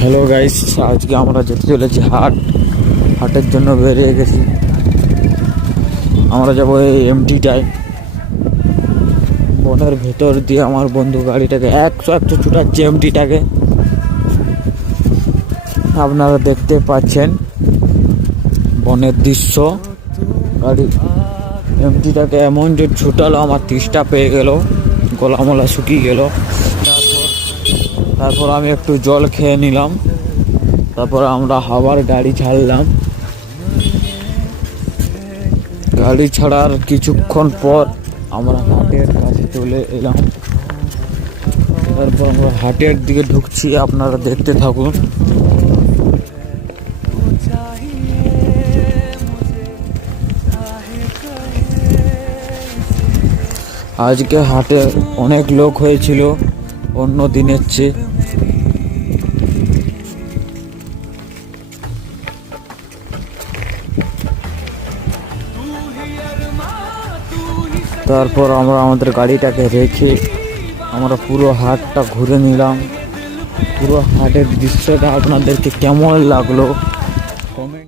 Hello guys, আজকে আমরা যেতে চলেছি হাটের জন্য বেরিয়ে গেছি। আমরা যাবো এই এমটিটায়, বনের ভেতর দিয়ে। আমার বন্ধু গাড়িটাকে একশো ছুটাচ্ছে এমটিটাকে, আপনারা দেখতে পাচ্ছেন বনের দৃশ্য। গাড়ি এমটিটাকে এমন যে ছুটালো, আমার তিষ্টা পেয়ে গেল, গলামলা শুকিয়ে গেল। তারপর আমি একটু জল খেয়ে নিলাম। তারপর আমরা আবার গাড়ি ছাড়লাম। গাড়ি ছাড়ার কিছুক্ষণ পর আমরা হাটের কাছে চলে এলাম। তারপর আমরা হাটের দিকে ঢুকছি, আপনারা দেখতে থাকুন। আজকে হাটে অনেক লোক হয়েছিল অন্য দিনের চেয়ে। তারপর আমরা আমাদের গাড়িটাকে রেখে আমরা পুরো হাটটা ঘুরে নিলাম। পুরো হাটের দৃশ্যটা আপনাদেরকে কেমন লাগলো কমেন্ট